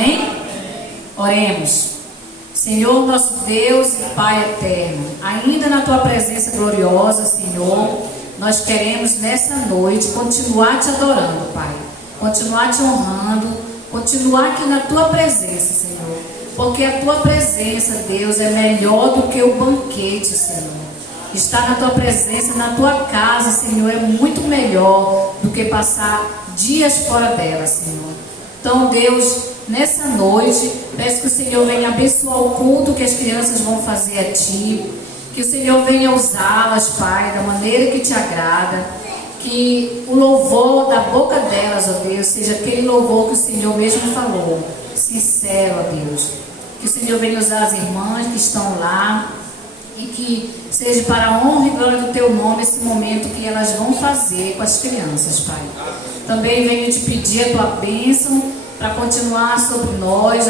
Amém? Oremos. Senhor, nosso Deus e Pai eterno, ainda na Tua presença gloriosa, Senhor, nós queremos nessa noite continuar te adorando, Pai. Continuar te honrando, continuar aqui na Tua presença, Senhor. Porque a Tua presença, Deus, é melhor do que o banquete, Senhor. Estar na Tua presença, na Tua casa, Senhor, é muito melhor do que passar dias fora dela, Senhor. Então, Deus, nessa noite, peço que o Senhor venha abençoar o culto que as crianças vão fazer a Ti. Que o Senhor venha usá-las, Pai, da maneira que Te agrada. Que o louvor da boca delas, ó Deus, seja aquele louvor que o Senhor mesmo falou. Sincero, ó Deus. Que o Senhor venha usar as irmãs que estão lá. E que seja para a honra e glória do Teu nome esse momento que elas vão fazer com as crianças, Pai. Também venho te pedir a Tua bênção para continuar sobre nós.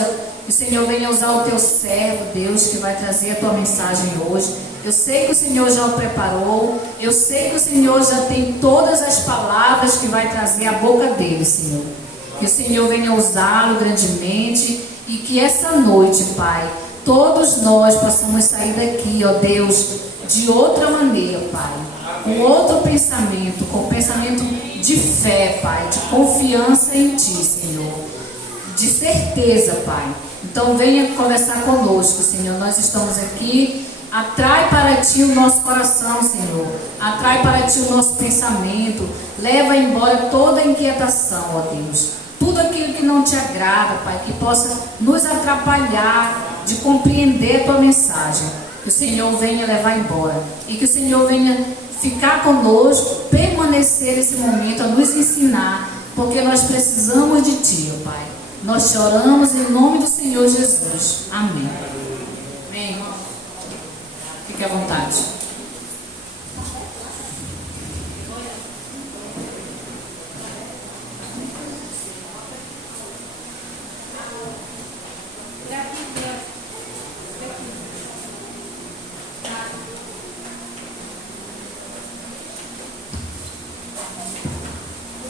Que o Senhor venha usar o Teu servo, Deus, que vai trazer a Tua mensagem hoje. Eu sei que o Senhor já o preparou. Eu sei que o Senhor já tem todas as palavras que vai trazer à boca dele, Senhor. Que o Senhor venha usá-lo grandemente. E que essa noite, Pai, todos nós possamos sair daqui, ó Deus, de outra maneira, Pai. Com outro pensamento, com pensamento de fé, Pai, de confiança em Ti, Senhor. De certeza, Pai. Então venha conversar conosco, Senhor. Nós estamos aqui. Atrai para Ti o nosso coração, Senhor. Atrai para Ti o nosso pensamento. Leva embora toda a inquietação, ó Deus. Tudo aquilo que não Te agrada, Pai, que possa nos atrapalhar de compreender a Tua mensagem. Que o Senhor venha levar embora. E que o Senhor venha ficar conosco, permanecer nesse momento, a nos ensinar. Porque nós precisamos de Ti, ó Pai. Nós choramos em nome do Senhor Jesus. Amém. Amém, irmão. Fique à vontade.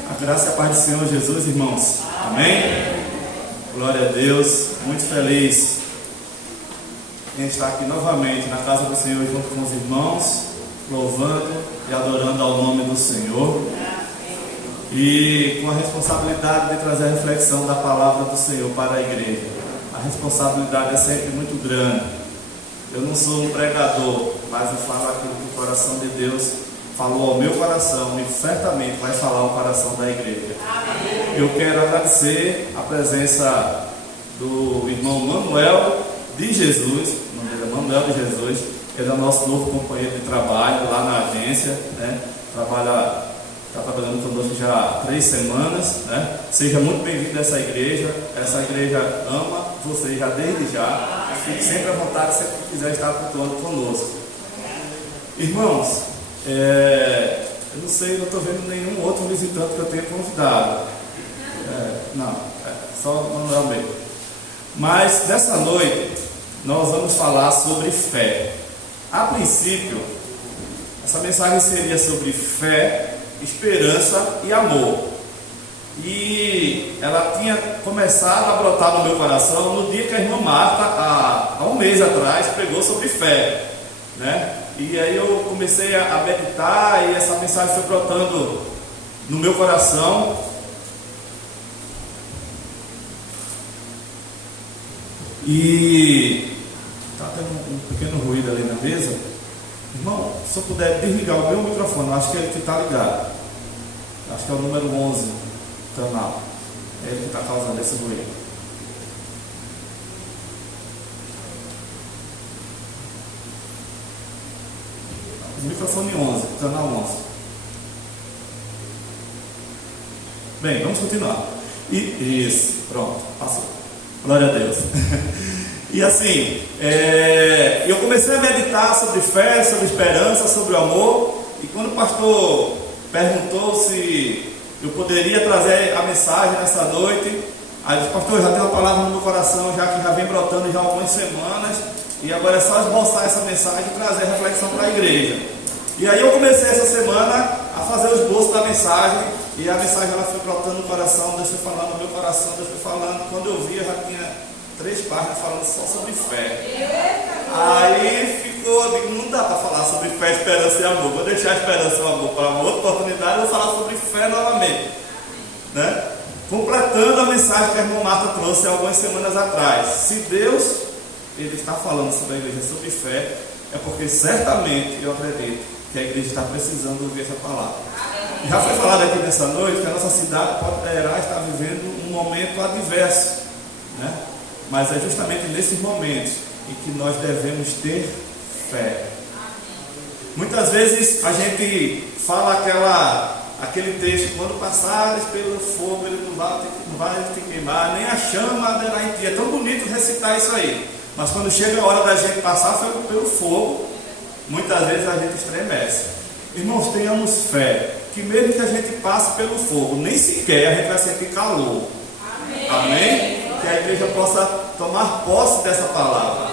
A graça e a paz do Senhor Jesus, irmãos. Amém? Glória a Deus. Muito feliz em estar aqui novamente na casa do Senhor junto com os irmãos, louvando e adorando ao nome do Senhor. E com a responsabilidade de trazer a reflexão da palavra do Senhor para a igreja. A responsabilidade é sempre muito grande. Eu não sou um pregador, mas eu falo aquilo que o coração de Deus falou ao meu coração e certamente vai falar ao coração da igreja. Amém. Eu quero agradecer a presença do irmão Manuel de Jesus, o nome dele é Manuel de Jesus, ele é nosso novo companheiro de trabalho lá na agência, né? Está trabalhando conosco já há 3 semanas, né? Seja muito bem-vindo a essa igreja ama você já desde já, fique sempre à vontade, sempre que quiser estar cultuando conosco. Irmãos, eu não sei, não estou vendo nenhum outro visitante que eu tenha convidado. Só o Manuel mesmo. Mas nessa noite nós vamos falar sobre fé. A princípio, essa mensagem seria sobre fé, esperança e amor. E ela tinha começado a brotar no meu coração no dia que a irmã Marta, há um mês atrás, pregou sobre fé, né? E aí eu comecei a meditar e essa mensagem foi brotando no meu coração. E está tendo um pequeno ruído ali na mesa. Irmão, se eu puder desligar o meu microfone, acho que é ele que está ligado. Acho que é o número 11 canal. É ele que está causando esse ruído. Microfone 11, canal 11. Bem, vamos continuar. Isso, pronto, passou. Glória a Deus. E assim, eu comecei a meditar sobre fé, sobre esperança, sobre o amor. E quando o pastor perguntou se eu poderia trazer a mensagem nessa noite, aí eu disse: pastor, já tem uma palavra no meu coração, já que já vem brotando já há algumas semanas. E agora é só esboçar essa mensagem e trazer a reflexão para a igreja. E aí eu comecei essa semana a fazer o esboço da mensagem, e a mensagem ela foi brotando no coração, Deus foi falando no meu coração, Deus foi falando. Quando eu vi, eu já tinha 3 páginas falando só sobre fé. Aí ficou, eu digo, não dá para falar sobre fé, esperança e amor. Vou deixar a esperança e o amor para uma outra oportunidade, eu vou falar sobre fé novamente, né? Completando a mensagem que a irmã Marta trouxe algumas semanas atrás. Se Deus ele está falando sobre a igreja, sobre fé, é porque certamente eu acredito que a igreja está precisando ouvir essa palavra. Já foi falado aqui nessa noite que a nossa cidade poderá estar vivendo um momento adverso, né? Mas é justamente nesses momentos em que nós devemos ter fé. Muitas vezes a gente fala aquele texto: quando passares pelo fogo, ele não vai te queimar, nem a chama arderá em ti. É tão bonito recitar isso aí, mas quando chega a hora da gente passar pelo fogo, muitas vezes a gente estremece. Irmãos, tenhamos fé, que mesmo que a gente passe pelo fogo, nem sequer a gente vai sentir calor. Amém? Que a igreja possa tomar posse dessa palavra.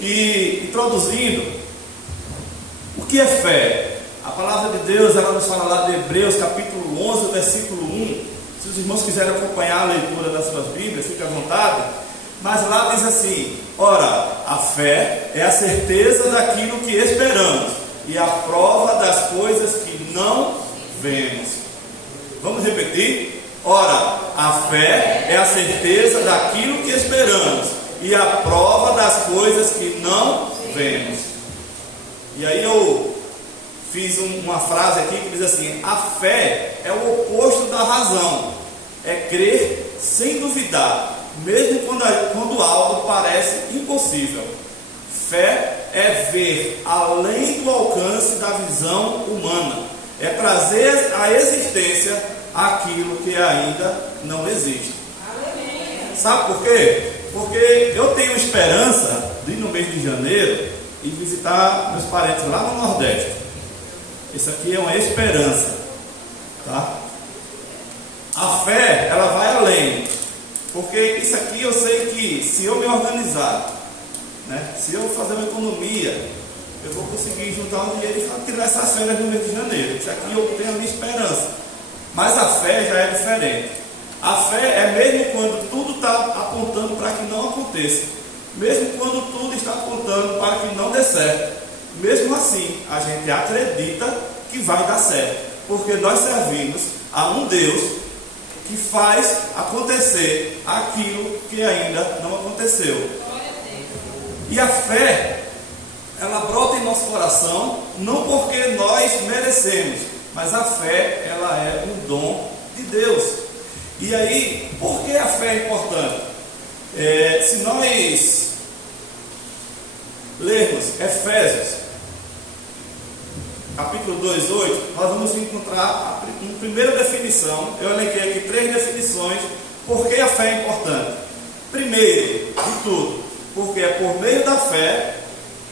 E introduzindo, o que é fé? A palavra de Deus, ela nos fala lá de Hebreus, capítulo 11, versículo 1. Se os irmãos quiserem acompanhar a leitura das suas Bíblias, fique à vontade. Mas lá diz assim: ora, a fé é a certeza daquilo que esperamos e a prova das coisas que não vemos. Vamos repetir? Ora, a fé é a certeza daquilo que esperamos e a prova das coisas que não vemos. E aí eu fiz uma frase aqui que diz assim: a fé é o oposto da razão, é crer sem duvidar, mesmo quando algo parece impossível. Fé é ver além do alcance da visão humana, é trazer à existência aquilo que ainda não existe. Sabe por quê? Porque eu tenho esperança de ir no mês de janeiro e visitar meus parentes lá no Nordeste. Isso aqui é uma esperança, tá? A fé, ela vai além, porque isso aqui eu sei que se eu me organizar, né, se eu fazer uma economia, eu vou conseguir juntar um dinheiro e tirar essas férias no mês de janeiro. Isso aqui eu tenho a minha esperança. Mas a fé já é diferente. A fé é mesmo quando tudo está apontando para que não aconteça, mesmo quando tudo está apontando para que não dê certo, mesmo assim a gente acredita que vai dar certo, porque nós servimos a um Deus que faz acontecer aquilo que ainda não aconteceu. E a fé, ela brota em nosso coração não porque nós merecemos, mas a fé, ela é um dom de Deus. E aí, por que a fé é importante? Se nós lermos Efésios, capítulo 2:8, nós vamos encontrar uma primeira definição. Eu elenquei aqui 3 definições. Por que a fé é importante? Primeiro de tudo, porque é por meio da fé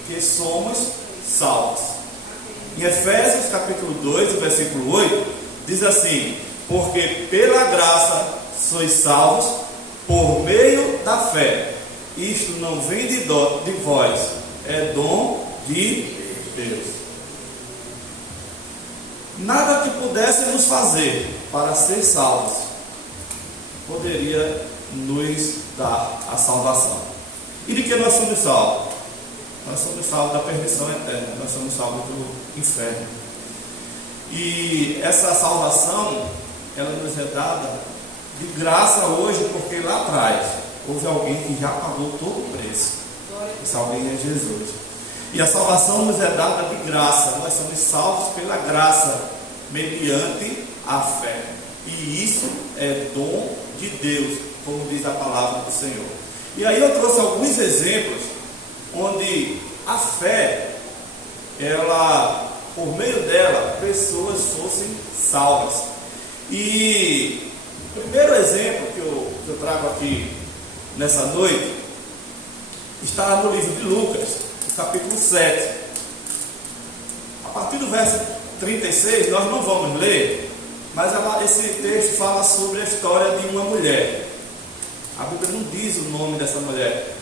que somos salvos. Em Efésios capítulo 2, versículo 8, diz assim: porque pela graça sois salvos por meio da fé. Isto não vem de vós, é dom de Deus. Nada que pudéssemos fazer para ser salvos poderia nos dar a salvação. E de que nós somos salvos? Nós somos salvos da perdição eterna, nós somos salvos do inferno. E essa salvação, ela nos é dada de graça hoje, porque lá atrás houve alguém que já pagou todo o preço. Esse alguém é Jesus. E a salvação nos é dada de graça, nós somos salvos pela graça, mediante a fé. E isso é dom de Deus, como diz a palavra do Senhor. E aí eu trouxe alguns exemplos onde a fé, ela, por meio dela, pessoas fossem salvas. E o primeiro exemplo que eu trago aqui nessa noite está no livro de Lucas, no capítulo 7. A partir do verso 36, nós não vamos ler, mas esse texto fala sobre a história de uma mulher. A Bíblia não diz o nome dessa mulher.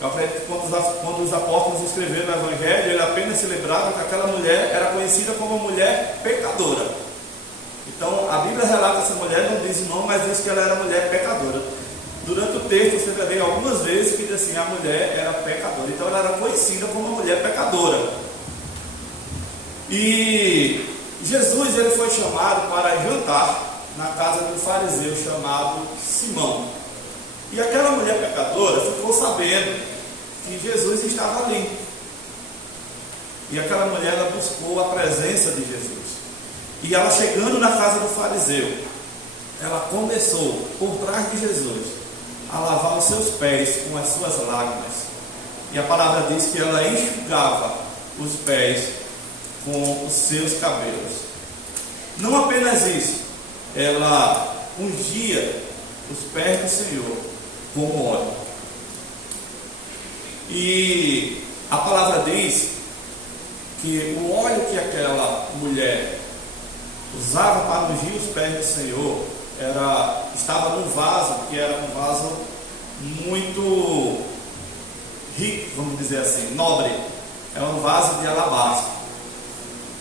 Eu acredito que quando os apóstolos escreveram o Evangelho, ele apenas se lembrava que aquela mulher era conhecida como mulher pecadora. Então, a Bíblia relata essa mulher, não diz o nome, mas diz que ela era mulher pecadora. Durante o texto, você vai ver algumas vezes que diz assim, a mulher era pecadora. Então, ela era conhecida como uma mulher pecadora. E Jesus, ele foi chamado para jantar na casa de um fariseu chamado Simão. E aquela mulher pecadora ficou sabendo que Jesus estava ali. E aquela mulher, ela buscou a presença de Jesus. E ela, chegando na casa do fariseu, ela começou, por trás de Jesus, a lavar os seus pés com as suas lágrimas. E a palavra diz que ela enxugava os pés com os seus cabelos. Não apenas isso, ela ungia os pés do Senhor com óleo. E a palavra diz que o óleo que aquela mulher usava para ungir os pés do Senhor estava num vaso que era um vaso muito rico, vamos dizer assim, nobre. Era um vaso de alabastro.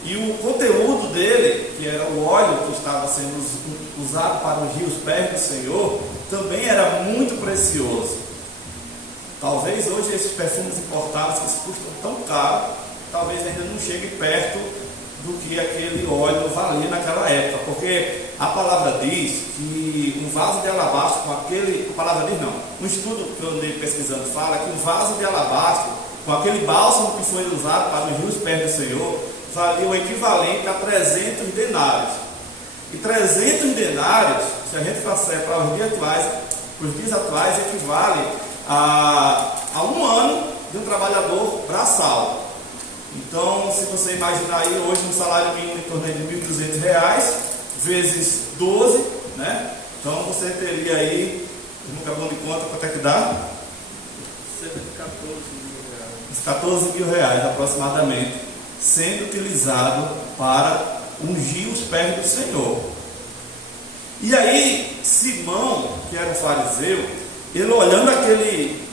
E o conteúdo dele, que era o óleo que estava sendo usado para ungir os pés do Senhor, também era muito precioso. Talvez hoje esses perfumes importados que custam tão caro, talvez ainda não chegue perto do que aquele óleo valia naquela época, porque a palavra diz que um vaso de alabastro com aquele, a palavra diz não, um estudo que eu andei pesquisando fala que um vaso de alabastro com aquele bálsamo que foi usado para ungir os pés do Senhor valia o equivalente a 300 denários. E 300 denários, se a gente trouxer para os dias atuais, equivale a um ano de um trabalhador braçal. Então, se você imaginar aí hoje um salário mínimo em torno de R$ 1.200, vezes 12, né? Então você teria aí, nunca bom de conta, quanto é que dá? Cerca de 14 mil reais. Uns 14 mil reais aproximadamente, sendo utilizado para ungir os pés do Senhor. E aí, Simão, que era um fariseu, ele olhando aquele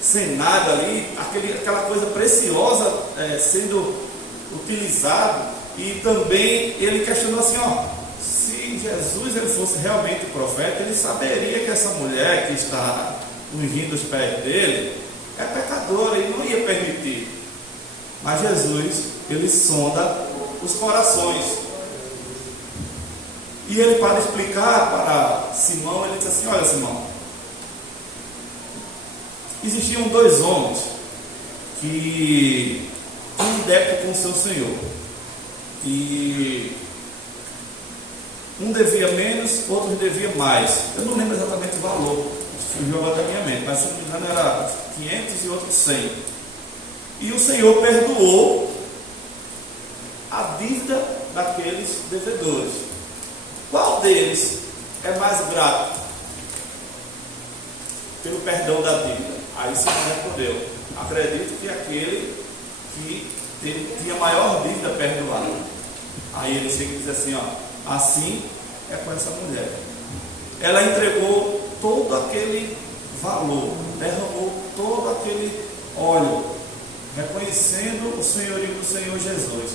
cenário ali, aquela coisa preciosa sendo utilizado, e também ele questionou assim, se Jesus ele fosse realmente profeta, ele saberia que essa mulher que está ungindo os pés dele é pecadora, ele não ia permitir. Mas Jesus, ele sonda os corações. E ele, para explicar para Simão, ele disse assim, olha Simão, existiam dois homens que tinham um débito com o seu senhor. E um devia menos, outro devia mais. Eu não lembro exatamente o valor, fugiu agora da minha mente, mas se não me engano era 500 e outro 100. E o Senhor perdoou a dívida daqueles devedores. Qual deles é mais grato pelo perdão da dívida? Aí Simão respondeu, acredito que aquele que tinha maior dívida perdoada. Aí ele chega e diz assim, assim é com essa mulher. Ela entregou todo aquele valor, derramou todo aquele óleo, reconhecendo o senhorio do Senhor Jesus.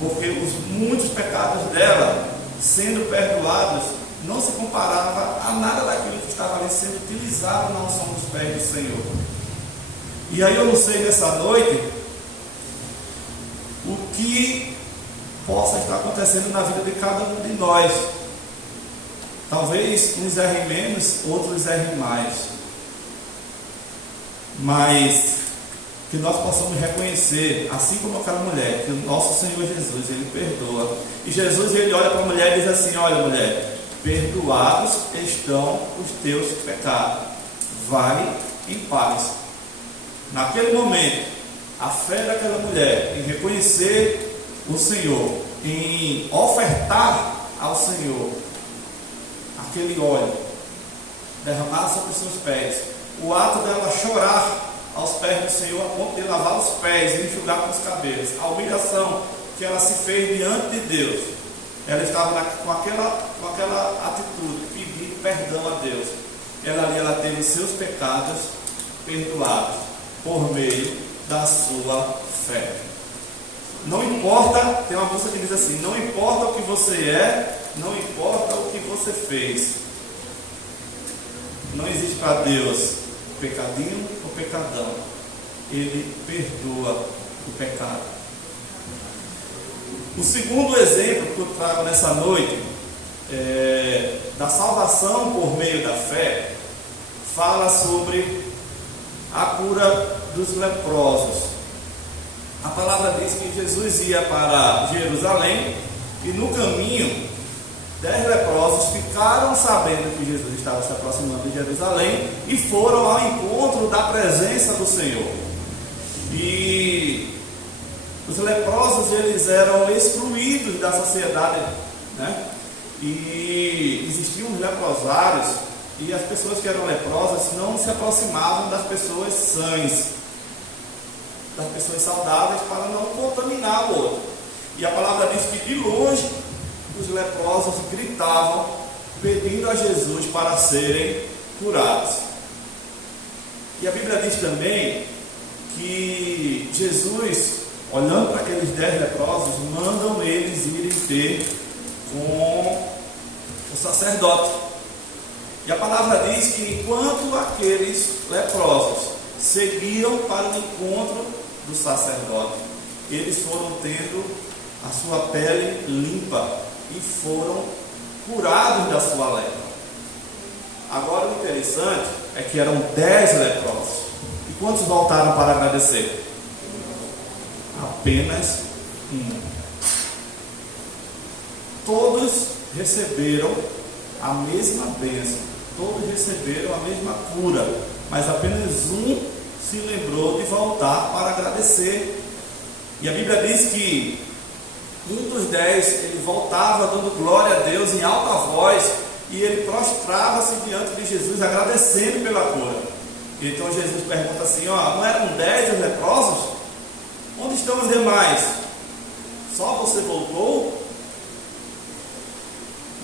Porque os muitos pecados dela, sendo perdoados, não se comparava a nada daquilo que estava ali sendo utilizado na unção dos pés do Senhor. E aí eu não sei nessa noite o que possa estar acontecendo na vida de cada um de nós. Talvez uns errem menos, outros errem mais. Mas que nós possamos reconhecer, assim como aquela mulher, que o nosso Senhor Jesus, ele perdoa. E Jesus, ele olha para a mulher e diz assim, olha mulher, perdoados estão os teus pecados, vai em paz. Naquele momento, a fé daquela mulher em reconhecer o Senhor, em ofertar ao Senhor aquele óleo, derramar sobre os seus pés, o ato dela chorar aos pés do Senhor, a ponto de lavar os pés e enxugar com os cabelos, a humilhação que ela se fez diante de Deus, ela estava com aquela atitude, pedindo perdão a Deus. ela teve os seus pecados perdoados por meio da sua fé. Não importa, tem uma música que diz assim: não importa o que você é, não importa o que você fez. Não existe para Deus pecadinho ou pecadão. Ele perdoa o pecado. O segundo exemplo que eu trago nessa noite da salvação por meio da fé, fala sobre a cura dos leprosos. A palavra diz que Jesus ia para Jerusalém e no caminho 10 leprosos ficaram sabendo que Jesus estava se aproximando de Jerusalém e foram ao encontro da presença do Senhor. E os leprosos, eles eram excluídos da sociedade, né? E existiam os leprosários, e as pessoas que eram leprosas não se aproximavam das pessoas sãs, das pessoas saudáveis, para não contaminar o outro. E a palavra diz que de longe os leprosos gritavam, pedindo a Jesus para serem curados. E a Bíblia diz também que Jesus, olhando para aqueles 10 leprosos, mandam eles irem ter com o sacerdote. E a palavra diz que enquanto aqueles leprosos seguiam para o encontro do sacerdote, eles foram tendo a sua pele limpa e foram curados da sua lepra. Agora o interessante é que eram 10 leprosos. E quantos voltaram para agradecer? Apenas um. Todos receberam a mesma bênção, todos receberam a mesma cura, mas apenas um se lembrou de voltar para agradecer. E a Bíblia diz que um dos 10, ele voltava dando glória a Deus em alta voz, e ele prostrava-se diante de Jesus, agradecendo pela cura. Então Jesus pergunta assim: não eram 10 os leprosos? Onde estão os demais? Só você voltou?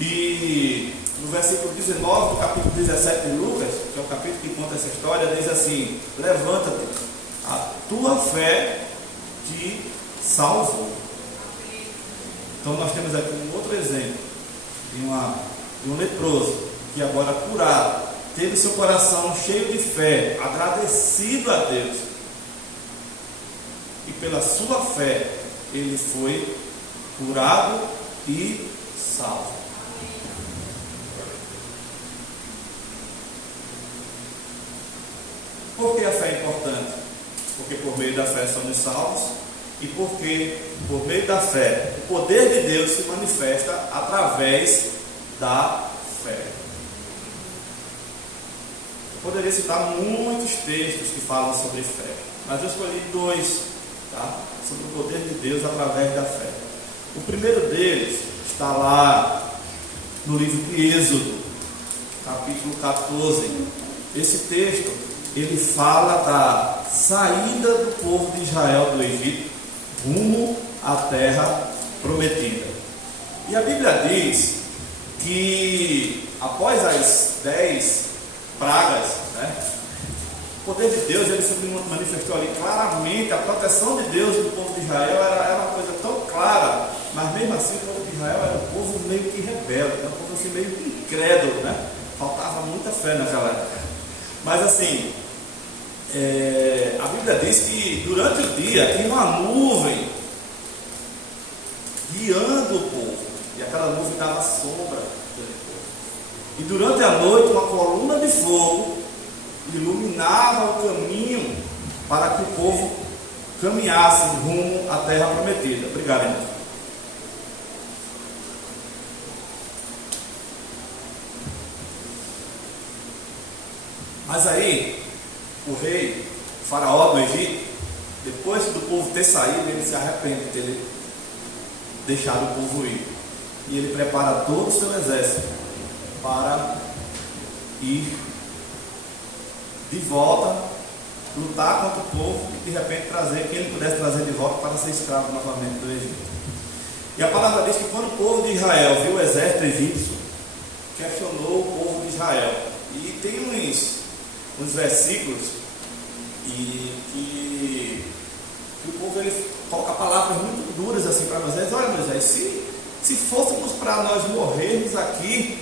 E no versículo 19 do capítulo 17 de Lucas, que é o capítulo que conta essa história, diz assim: levanta-te, a tua fé te salvou. Então nós temos aqui um outro exemplo de um leproso que agora curado, teve seu coração cheio de fé, agradecido a Deus, e pela sua fé ele foi curado e salvo. Por que a fé é importante? Porque por meio da fé somos salvos, e porque por meio da fé o poder de Deus se manifesta através da fé. Eu poderia citar muitos textos que falam sobre fé, mas eu escolhi 2, tá? Sobre o poder de Deus através da fé. O primeiro deles está lá no livro de Êxodo, capítulo 14. Esse texto, ele fala da saída do povo de Israel do Egito rumo à terra prometida. E a Bíblia diz que após as 10 pragas, né, o poder de Deus ele se manifestou ali claramente. A proteção de Deus do povo de Israel era uma coisa tão clara, mas mesmo assim o povo de Israel era um povo meio que rebelde, era um povo assim meio incrédulo, né? Faltava muita fé naquela época. Mas assim, a Bíblia diz que durante o dia tinha uma nuvem guiando o povo, e aquela nuvem dava sombra daquele povo. E durante a noite uma coluna de fogo iluminava o caminho para que o povo caminhasse rumo à terra prometida. Obrigado, irmão. Mas aí o rei, o faraó do Egito, depois do povo ter saído, ele se arrepende de ter deixado o povo ir. E ele prepara todo o seu exército para ir de volta, lutar contra o povo e de repente trazer quem ele pudesse trazer de volta para ser escravo novamente do Egito. E a palavra diz que quando o povo de Israel viu o exército egípcio, questionou o povo de Israel e tem uns versículos que o povo ele coloca palavras muito duras assim para Moisés. Olha, Moisés, se fôssemos para nós morrermos aqui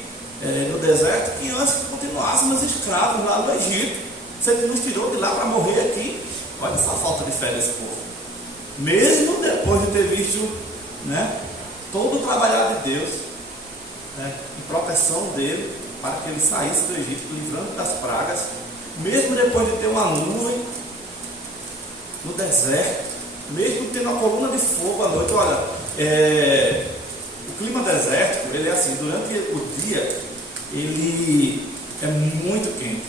no deserto, que antes que continuássemos escravos lá no Egito, você nos tirou de lá para morrer aqui. Olha essa falta de fé desse povo. Mesmo depois de ter visto, né, todo o trabalhar de Deus, né, em proteção dele, para que ele saísse do Egito, livrando das pragas, mesmo depois de ter uma nuvem no deserto, mesmo tendo uma coluna de fogo à noite. Olha, o clima desértico, ele é assim, durante o dia, ele é muito quente.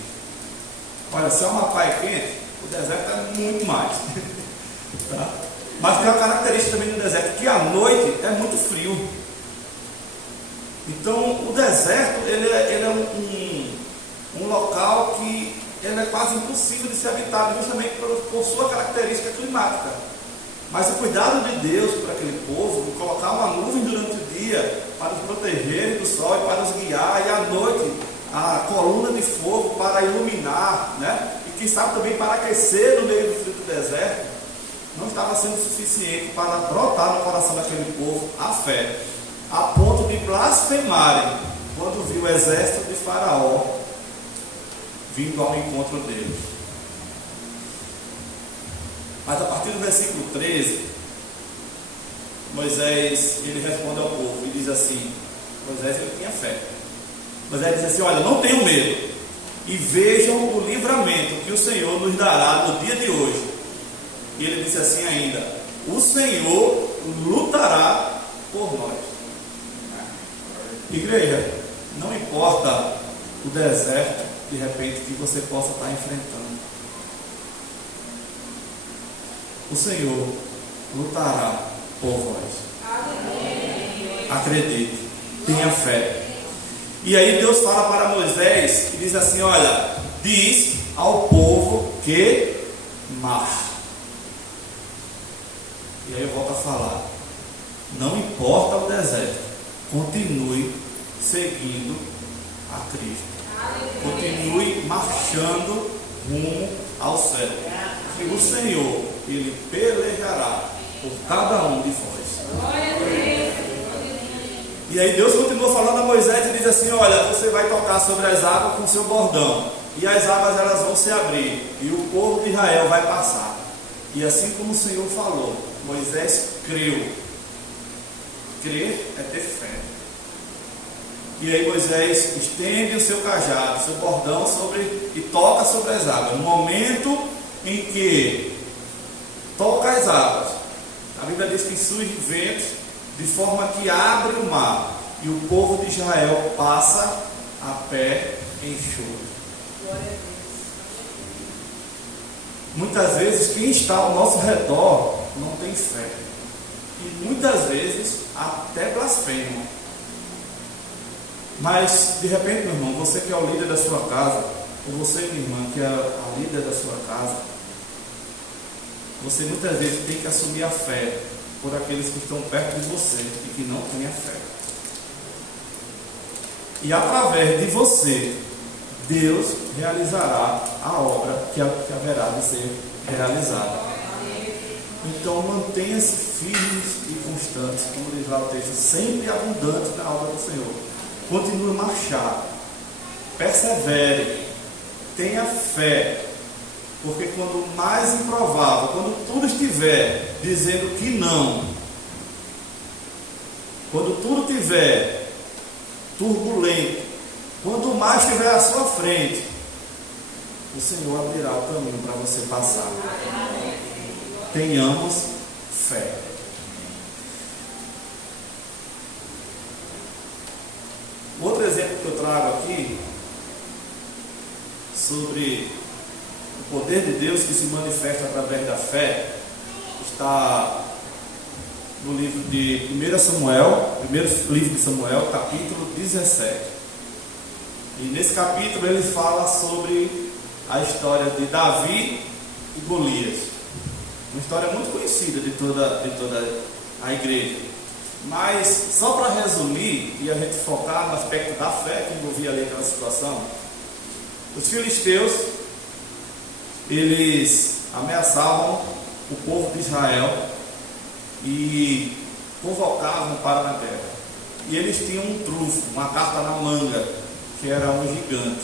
Olha, se a Amapá é quente, o deserto é muito mais. Tá? Mas tem uma característica também no deserto, que à noite é muito frio. Então, o deserto, ele é um local que ele é quase impossível de ser habitado, justamente por sua característica climática. Mas o cuidado de Deus para aquele povo, de colocar uma nuvem durante o dia, para os proteger do sol e para os guiar, e à noite, a coluna de fogo para iluminar, né? E quem sabe também para aquecer no meio do frio do deserto, não estava sendo suficiente para brotar no coração daquele povo a fé, a ponto de blasfemarem quando viu o exército de Faraó vindo ao encontro deles. Mas a partir do versículo 13, Moisés ele responde ao povo e diz assim: Moisés ele tinha fé. Moisés diz assim: olha, não tenham medo, e vejam o livramento que o Senhor nos dará no dia de hoje. E ele disse assim ainda: o Senhor lutará por nós. Igreja, não importa o deserto de repente que você possa estar enfrentando, o Senhor lutará por vós. Acredite, tenha fé. E aí Deus fala para Moisés e diz assim: olha, diz ao povo que marche. E aí eu volto a falar, não importa o deserto, continue seguindo a Cristo. Continue marchando rumo ao céu. E o Senhor, Ele pelejará por cada um de vós. E aí Deus continua falando a Moisés e diz assim: olha, você vai tocar sobre as águas com seu bordão, e as águas elas vão se abrir, e o povo de Israel vai passar. E assim como o Senhor falou, Moisés creu. Crer é ter fé. E aí Moisés estende o seu cajado, seu bordão e toca sobre as águas. No momento em que toca as águas, a Bíblia diz que surge ventos de forma que abre o mar, e o povo de Israel passa a pé enxuto. Muitas vezes quem está ao nosso redor não tem fé, e muitas vezes até blasfema. Mas de repente, meu irmão, você que é o líder da sua casa, ou você, minha irmã, que é a líder da sua casa, você muitas vezes tem que assumir a fé por aqueles que estão perto de você e que não têm a fé. E através de você, Deus realizará a obra que haverá de ser realizada. Então mantenha-se firmes e constantes, como diz lá o texto, sempre abundante na obra do Senhor. Continue a marchar, persevere, tenha fé, porque quando mais improvável, quando tudo estiver dizendo que não, quando tudo estiver turbulento, quanto mais estiver à sua frente, o Senhor abrirá o caminho para você passar. Tenhamos fé. Outro exemplo que eu trago aqui sobre o poder de Deus que se manifesta através da fé está no livro de 1 Samuel, primeiro livro de Samuel, capítulo 17. E nesse capítulo ele fala sobre a história de Davi e Golias. Uma história muito conhecida de toda a igreja. Mas só para resumir e a gente focar no aspecto da fé que envolvia ali aquela situação, Os filisteus, eles ameaçavam o povo de Israel e convocavam para a guerra. E eles tinham um trunfo, uma carta na manga, que era um gigante.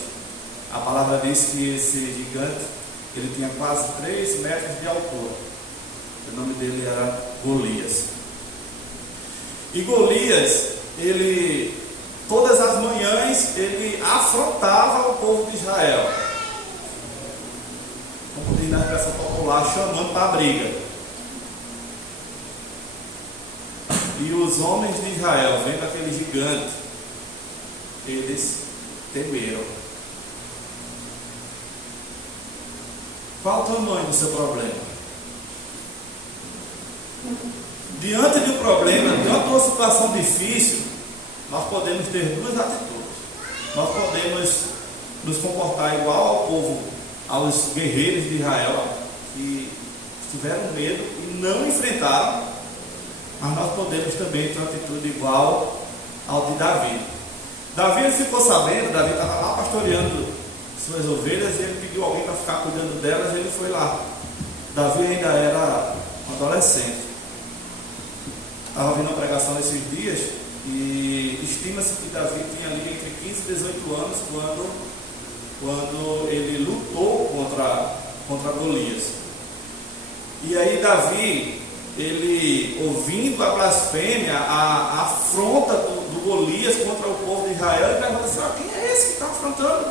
A palavra diz que esse gigante, ele tinha quase 3 metros de altura. O nome dele era Golias. E Golias, todas as manhãs, ele afrontava o povo de Israel. Como diz na expressão popular, chamando para a briga. E os homens de Israel, vendo aquele gigante, eles temeram. Qual o tamanho do seu problema? Diante de um problema, diante de uma situação difícil, nós podemos ter 2 atitudes. Nós podemos nos comportar igual ao povo, aos guerreiros de Israel, que tiveram medo e não enfrentaram, mas nós podemos também ter uma atitude igual ao de Davi. Davi, ele ficou sabendo, Davi estava lá pastoreando suas ovelhas e ele pediu alguém para ficar cuidando delas e ele foi lá. Davi ainda era um adolescente. Estava vindo uma pregação nesses dias e estima-se que Davi tinha ali entre 15 e 18 anos quando ele lutou contra Golias. E aí Davi, ele ouvindo a blasfêmia, a afronta do Golias contra o povo de Israel, ele pergunta assim: quem é esse que está afrontando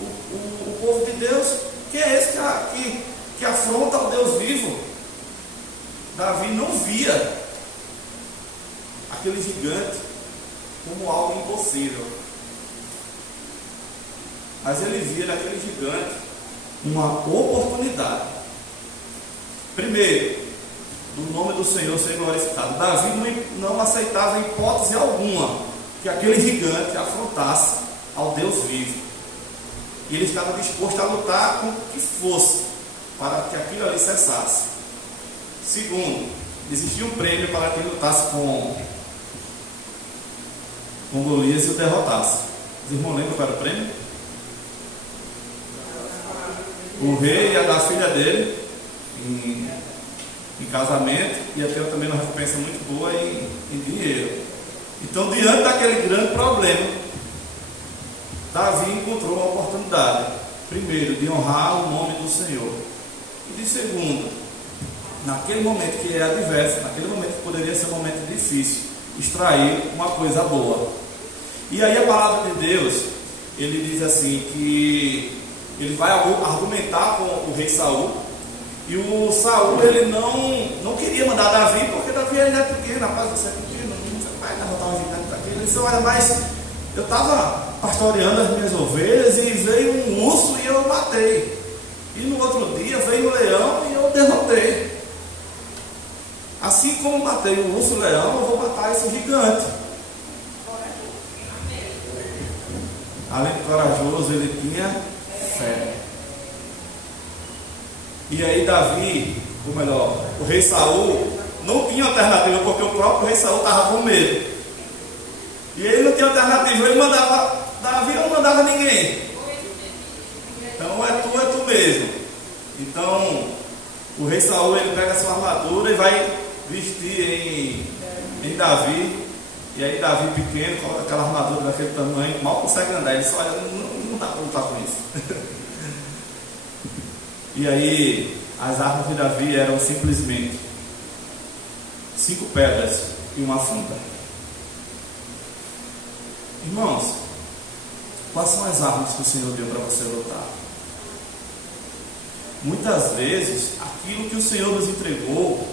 o povo de Deus? Quem é esse que afronta o Deus vivo? Davi não via aquele gigante como algo impossível, mas ele via naquele gigante uma oportunidade. Primeiro, do nome do Senhor ser glorificado. Davi não aceitava em hipótese alguma que aquele gigante afrontasse ao Deus vivo. E ele estava disposto a lutar com o que fosse para que aquilo ali cessasse. Segundo, existia um prêmio para quem lutasse com Golias e o derrotasse. Os irmãos lembram qual era o prêmio? O rei ia dar a filha dele em casamento, ia ter também uma recompensa muito boa em dinheiro. Então, diante daquele grande problema, Davi encontrou uma oportunidade, primeiro, de honrar o nome do Senhor, e de segundo, naquele momento que é adverso, naquele momento que poderia ser um momento difícil, extrair uma coisa boa. E aí a palavra de Deus, ele diz assim, que ele vai argumentar com o rei Saul, e o Saul, ele não queria mandar Davi, porque Davi ainda é pequeno, rapaz, você é pequeno, não vai derrotar um gigante daquele. Ele disse: olha, mas eu estava pastoreando as minhas ovelhas e veio um urso e eu matei, e no outro dia veio um leão e eu derrotei. Assim como matei o urso e o leão, eu vou matar esse gigante. Além de corajoso, ele tinha fé. E aí Davi, ou melhor, o rei Saul não tinha alternativa, porque o próprio rei Saul estava com medo. E ele não tinha alternativa, ele mandava Davi, não mandava ninguém. Então é tu mesmo. Então o rei Saul, ele pega a sua armadura e vai vestir em Davi. E aí Davi pequeno, coloca aquela armadura daquele tamanho, mal consegue andar. Ele disse: olha, não dá para lutar com isso. E aí as armas de Davi eram simplesmente 5 pedras e uma funda. Irmãos, quais são as armas que o Senhor deu para você lutar? Muitas vezes aquilo que o Senhor nos entregou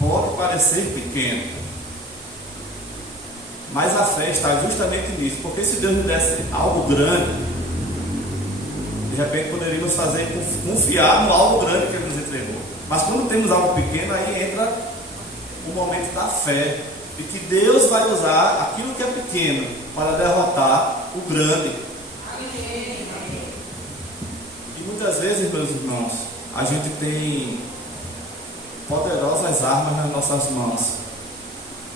pode parecer pequeno, mas a fé está justamente nisso. Porque se Deus nos desse algo grande, de repente poderíamos confiar no algo grande que Ele nos entregou. Mas quando temos algo pequeno, aí entra o momento da fé, de que Deus vai usar aquilo que é pequeno para derrotar o grande. E muitas vezes, meus irmãos, a gente tem poderosas armas nas nossas mãos,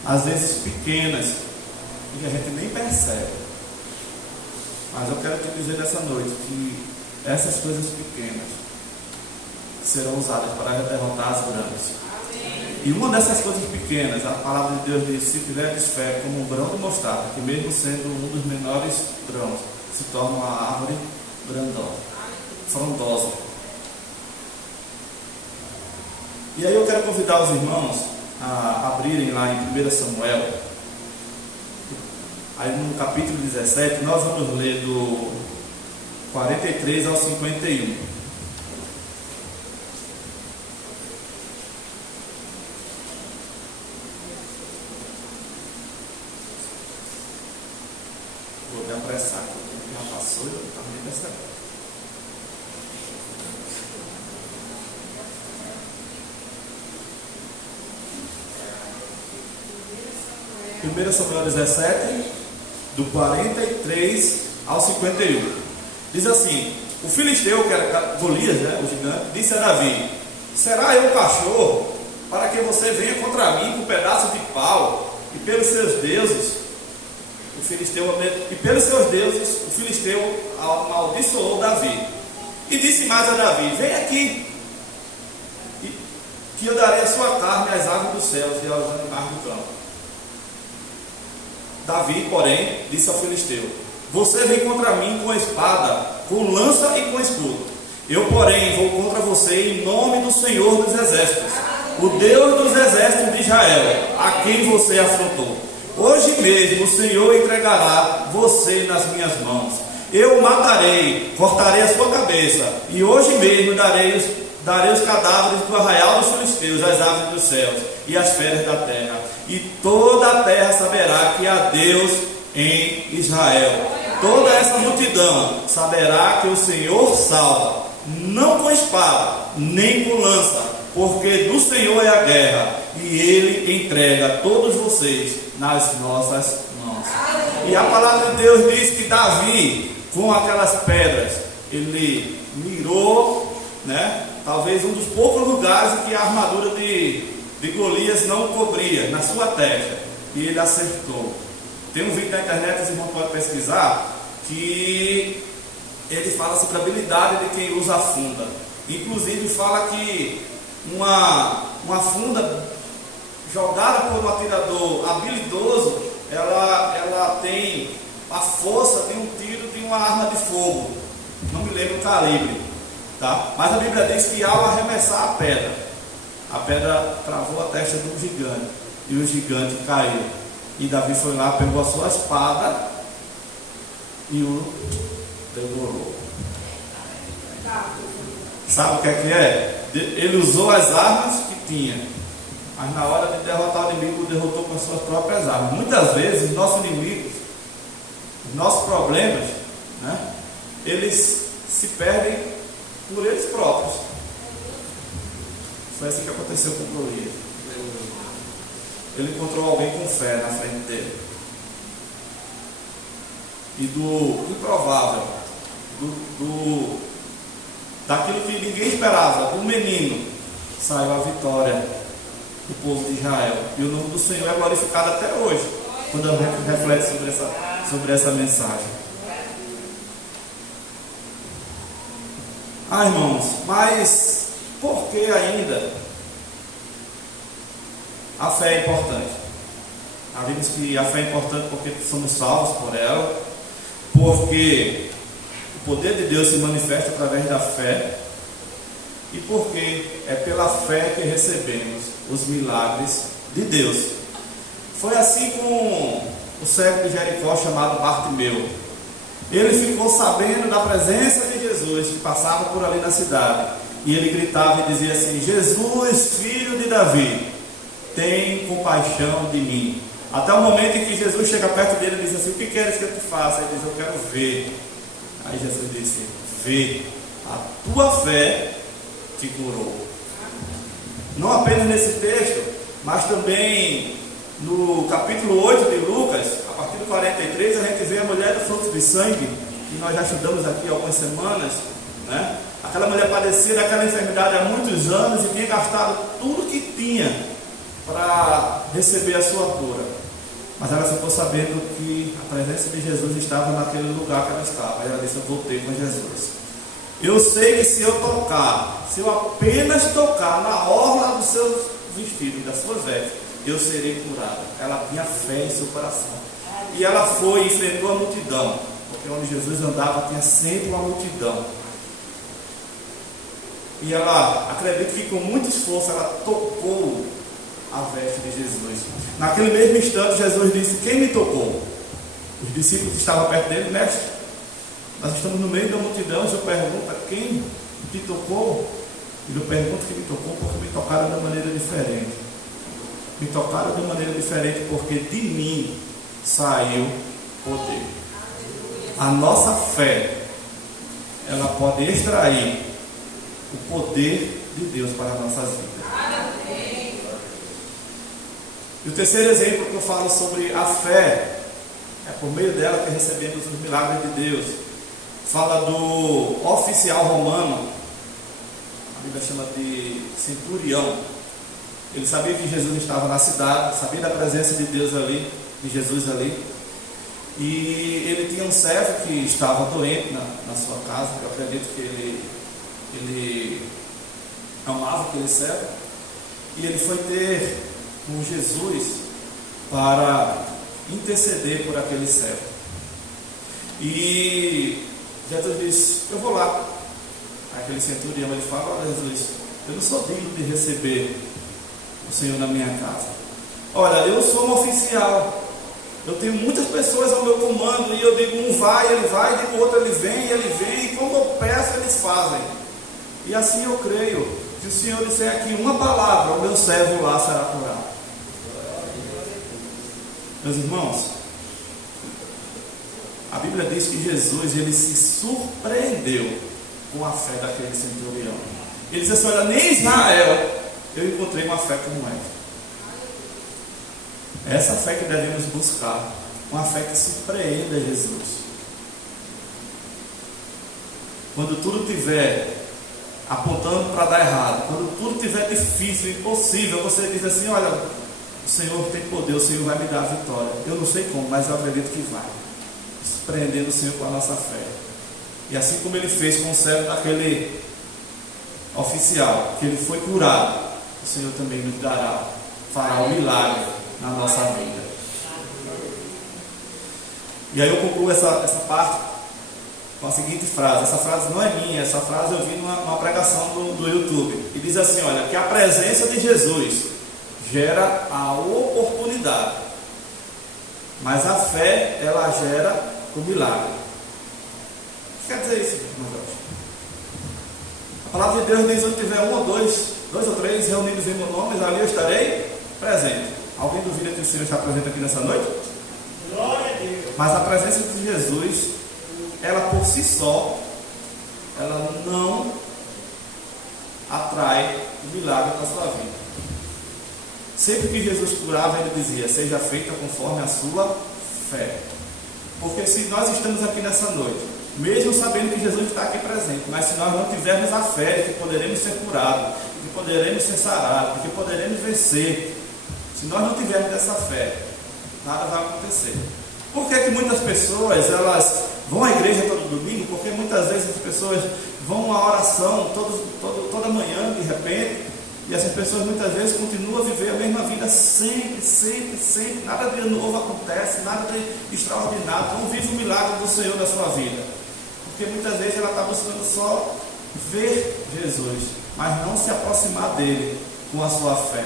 às vezes pequenas, e a gente nem percebe. Mas eu quero te dizer nessa noite que essas coisas pequenas serão usadas para derrotar as grandes. E uma dessas coisas pequenas, a palavra de Deus diz: se tiveres fé como um grão de mostarda, que mesmo sendo um dos menores grãos, se torna uma árvore frondosa. E aí eu quero convidar os irmãos a abrirem lá em 1 Samuel. Aí no capítulo 17, nós vamos ler do 43 ao 51. Vou me apressar, porque já passou e eu estava me percebendo. Primeiro Samuel 17, do 43 ao 51. Diz assim: o filisteu, que era Golias, né, o gigante, disse a Davi: será eu cachorro para que você venha contra mim com um pedaço de pau, e pelos seus deuses o filisteu amaldiçoou Davi. E disse mais a Davi: vem aqui, que eu darei a sua carne às aves dos céus e aos animais do campo. Davi, porém, disse ao filisteu: você vem contra mim com espada, com lança e com escudo. Eu, porém, vou contra você em nome do Senhor dos Exércitos, o Deus dos Exércitos de Israel, a quem você afrontou. Hoje mesmo o Senhor entregará você nas minhas mãos. Eu o matarei, cortarei a sua cabeça, e hoje mesmo darei os cadáveres do arraial dos filisteus, as aves dos céus e as feras da terra. E toda a terra saberá que há Deus em Israel. Toda essa multidão saberá que o Senhor salva, não com espada, nem com lança, porque do Senhor é a guerra, e Ele entrega todos vocês nas nossas mãos. E a palavra de Deus diz que Davi, com aquelas pedras, ele mirou, né? Talvez um dos poucos lugares que a armadura de Golias não cobria, na sua testa, e ele acertou. Tem um vídeo na internet, os irmãos podem pesquisar, que ele fala sobre a habilidade de quem usa a funda. Inclusive fala que uma funda jogada por um atirador habilidoso, ela tem a força de um tiro de uma arma de fogo. Não me lembro o calibre, tá? Mas a Bíblia diz que ao arremessar a pedra travou a testa do gigante, e o gigante caiu. E Davi foi lá, pegou a sua espada e o devorou. Sabe o que é? Ele usou as armas que tinha, mas na hora de derrotar o inimigo, derrotou com as suas próprias armas. Muitas vezes os nossos inimigos, os nossos problemas, né, eles se perdem por eles próprios. Foi assim que aconteceu com Golias. Ele encontrou alguém com fé na frente dele. E do improvável, daquilo que ninguém esperava, do menino, saiu a vitória do povo de Israel. E o nome do Senhor é glorificado até hoje, quando a gente reflete sobre essa mensagem. Irmãos, mas por que ainda a fé é importante? Nós vimos que a fé é importante porque somos salvos por ela, porque o poder de Deus se manifesta através da fé, e porque é pela fé que recebemos os milagres de Deus. Foi assim com o cego de Jericó chamado Bartimeu. Ele ficou sabendo da presença de Jesus que passava por ali na cidade, e ele gritava e dizia assim: Jesus, filho de Davi, tem compaixão de mim. Até o momento em que Jesus chega perto dele e diz assim: o que queres que eu te faça? Ele diz: eu quero ver. Aí Jesus disse: vê, a tua fé te curou. Não apenas nesse texto, mas também no capítulo 8 de Lucas, a partir do 43, a gente vê a mulher do fluxo de sangue, que nós já estudamos aqui há algumas semanas, né? Aquela mulher padecia daquela enfermidade há muitos anos e tinha gastado tudo que tinha para receber a sua cura. Mas ela ficou sabendo que a presença de Jesus estava naquele lugar que ela estava. E ela disse: eu voltei com Jesus. Eu sei que se eu tocar, se eu apenas tocar na orla dos seus vestidos, das suas vestes, eu serei curada. Ela tinha fé em seu coração. E ela foi e enfrentou a multidão, porque onde Jesus andava tinha sempre uma multidão. E ela, acredito que com muito esforço, ela tocou a veste de Jesus. Naquele mesmo instante, Jesus disse: quem me tocou? Os discípulos estavam perto dele: mestre, nós estamos no meio da multidão. O Senhor pergunta: quem te tocou? E eu pergunto que me tocou porque me tocaram de maneira diferente. Me tocaram de maneira diferente porque de mim saiu poder. A nossa fé, ela pode extrair o poder de Deus para as nossas vidas. E o terceiro exemplo que eu falo sobre a fé, é por meio dela que recebemos os milagres de Deus. Fala do oficial romano, a Bíblia chama de centurião. Ele sabia que Jesus estava na cidade, sabia da presença de Deus ali, de Jesus ali. E ele tinha um servo que estava doente na sua casa. Eu acredito que ele amava aquele servo. E ele foi ter com Jesus para interceder por aquele servo. E Jesus disse: eu vou lá. Aquele centurião, ele fala: olha, Jesus, eu não sou digno de receber o Senhor na minha casa. Olha, eu sou um oficial, eu tenho muitas pessoas ao meu comando, e eu digo: um vai, ele vai, digo outro, ele vem, e como eu peço, eles fazem. E assim eu creio, se o Senhor disser aqui uma palavra, o meu servo lá será curado. Meus irmãos, a Bíblia diz que Jesus, ele se surpreendeu com a fé daquele centurião. Ele disse assim: olha, nem em Israel eu encontrei uma fé como essa. É essa fé que devemos buscar, uma fé que surpreenda Jesus. Quando tudo estiver apontando para dar errado, quando tudo estiver difícil, impossível, você diz assim: olha, o Senhor tem poder, o Senhor vai me dar a vitória. Eu não sei como, mas eu acredito que vai. Surpreendendo o Senhor com a nossa fé. E assim como ele fez com o servo daquele oficial, que ele foi curado, o Senhor também nos dará, fará um milagre na nossa vida. E aí eu concluo essa parte com a seguinte frase. Essa frase não é minha, essa frase eu vi numa pregação do YouTube. E diz assim: olha, que a presença de Jesus gera a oportunidade, mas a fé, ela gera o milagre. O que quer dizer isso, irmão Jorge? A palavra de Deus diz: onde tiver um ou dois ou três reunidos em meu nome, ali eu estarei presente. Alguém duvida que o Senhor está presente aqui nessa noite? Glória a Deus. Mas a presença de Jesus, ela por si só, ela não atrai o milagre para a sua vida. Sempre que Jesus curava, ele dizia: seja feita conforme a sua fé. Porque se nós estamos aqui nessa noite, mesmo sabendo que Jesus está aqui presente, mas se nós não tivermos a fé de que poderemos ser curados, de que poderemos ser sarados, de que poderemos vencer, se nós não tivermos essa fé, nada vai acontecer. Por que muitas pessoas, elas vão à igreja todo domingo? Porque muitas vezes as pessoas vão à oração toda manhã, de repente, e essas pessoas muitas vezes continuam a viver a mesma vida sempre, nada de novo acontece, nada de extraordinário, não vive o milagre do Senhor na sua vida, porque muitas vezes ela está buscando só ver Jesus, mas não se aproximar dele com a sua fé,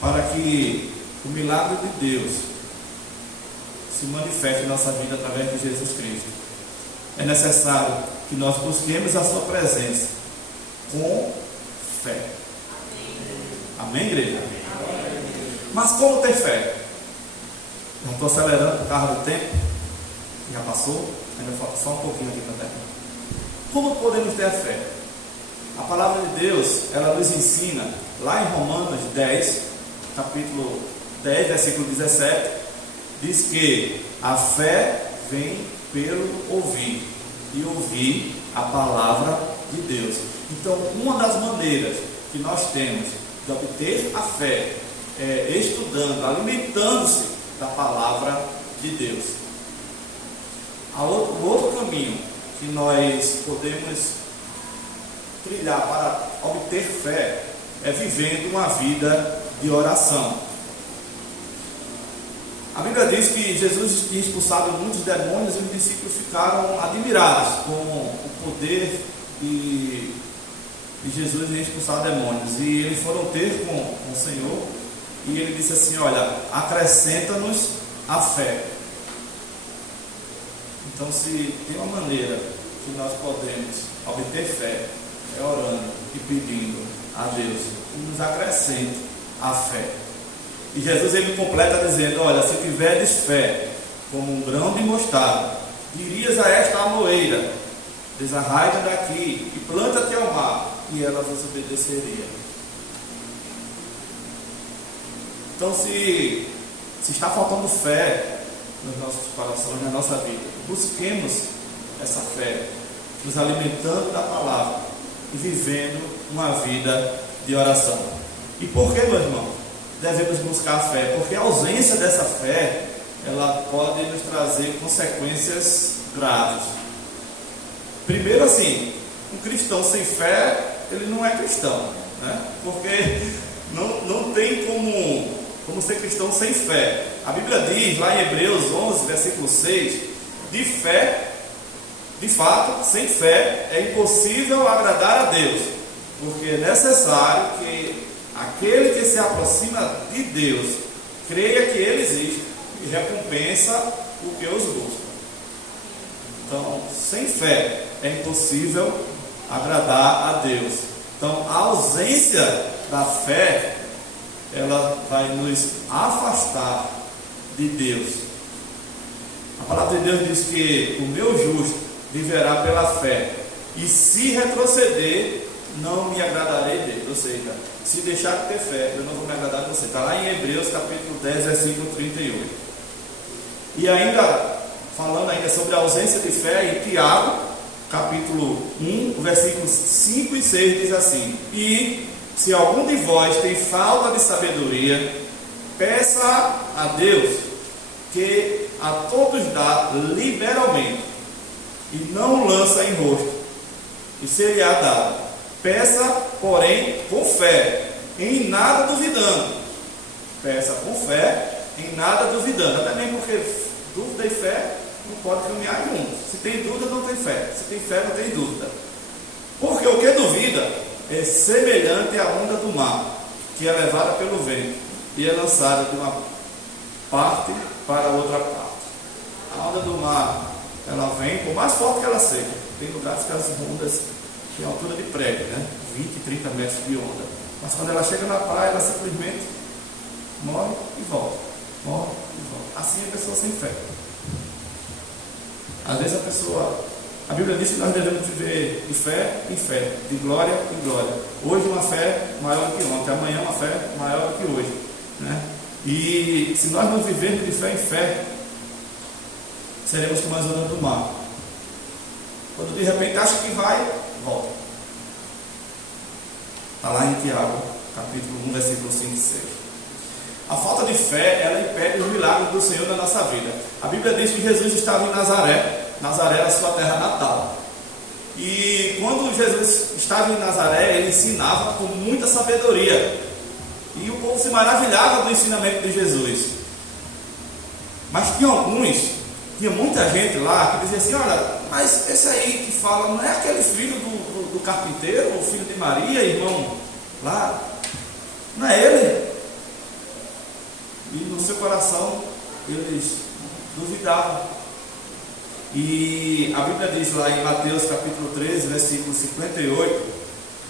para que o milagre de Deus se manifeste em nossa vida através de Jesus Cristo. É necessário que nós busquemos a sua presença com fé. Amém, igreja? Mas como ter fé? Não estou acelerando o carro do tempo, já passou, ainda falta só um pouquinho aqui para terminar. Como podemos ter a fé? A palavra de Deus, ela nos ensina, lá em Romanos 10, capítulo 10, versículo 17, diz que a fé vem pelo ouvir, e ouvir a palavra de Deus. Então, uma das maneiras que nós temos de obter a fé é estudando, alimentando-se da palavra de Deus. O outro caminho que nós podemos trilhar para obter fé é vivendo uma vida de oração. A Bíblia diz que Jesus tinha expulsado muitos demônios e os discípulos ficaram admirados com o poder de Jesus em expulsar demônios. E eles foram ter com o Senhor e ele disse assim: olha, acrescenta-nos a fé. Então, se tem uma maneira que nós podemos obter fé, é orando e pedindo a Deus que nos acrescente a fé. E Jesus ele completa dizendo: olha, se tiverdes fé como um grão de mostarda, dirias a esta amoeira: desarrai-te daqui e planta-te ao mar, e ela vos obedeceria. Então, se está faltando fé nos nossos corações, na nossa vida, busquemos essa fé, nos alimentando da palavra e vivendo uma vida de oração. E por que, meu irmão, devemos buscar a fé? Porque a ausência dessa fé, ela pode nos trazer consequências graves. Primeiro, assim, um cristão sem fé, ele não é cristão, né? Porque não tem como ser cristão sem fé. A Bíblia diz lá em Hebreus 11, versículo 6, de fé, de fato, sem fé é impossível agradar a Deus, porque é necessário que aquele que se aproxima de Deus creia que Ele existe e recompensa o que os busca. Então, sem fé é impossível agradar a Deus. Então, a ausência da fé, ela vai nos afastar de Deus. A palavra de Deus diz que o meu justo viverá pela fé, e se retroceder, não me agradarei dele. Ou seja, se deixar de ter fé, eu não vou me agradar de você. Está lá em Hebreus capítulo 10, versículo 38. E ainda, falando ainda sobre a ausência de fé, em Tiago, capítulo 1, versículos 5 e 6, diz assim: e se algum de vós tem falta de sabedoria, peça a Deus, que a todos dá liberalmente, e não lança em rosto, e seria dado. Peça, porém, com fé, em nada duvidando. Peça com fé, em nada duvidando. Até mesmo porque dúvida e fé não podem caminhar juntos. Se tem dúvida, não tem fé. Se tem fé, não tem dúvida. Porque o que duvida é semelhante à onda do mar, que é levada pelo vento e é lançada de uma parte para outra parte. A onda do mar, ela vem, por mais forte que ela seja, tem lugares que as ondas têm altura de prédio, né? 20, 30 metros de onda. Mas quando ela chega na praia, ela simplesmente morre e volta. Morre e volta. Assim é a pessoa sem fé. Às vezes a Bíblia diz que nós devemos viver de fé em fé, de glória em glória. Hoje uma fé maior que ontem, amanhã uma fé maior que hoje, né? E se nós não vivermos de fé em fé, seremos como as ondas do mar. Quando de repente acha que vai, volta. Está lá em Tiago, capítulo 1, versículo 5 e 6. A falta de fé, ela impede os milagres do Senhor na nossa vida. A Bíblia diz que Jesus estava em Nazaré. Nazaré era a sua terra natal. E quando Jesus estava em Nazaré, ele ensinava com muita sabedoria. E o povo se maravilhava do ensinamento de Jesus. Mas tinha muita gente lá que dizia assim: olha, mas esse aí que fala, não é aquele filho do carpinteiro, o filho de Maria, irmão lá? Não é ele? E no seu coração eles duvidavam. E a Bíblia diz lá em Mateus capítulo 13, versículo 58,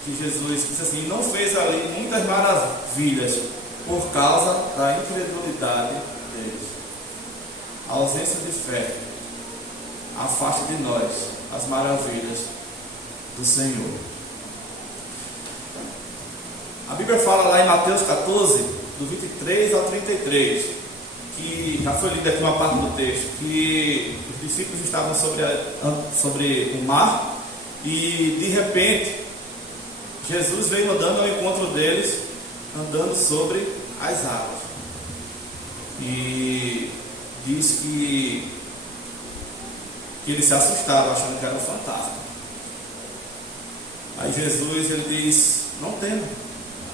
que Jesus disse assim: não fez ali muitas maravilhas por causa da incredulidade deles. A ausência de fé afasta de nós as maravilhas do Senhor. A Bíblia fala lá em Mateus 14, do 23 ao 33, que já foi lida aqui uma parte do texto, que os discípulos estavam sobre o mar e de repente Jesus veio andando ao encontro deles, andando sobre as águas. E diz que E eles se assustaram, achando que era um fantasma. Aí Jesus, ele diz: não tema.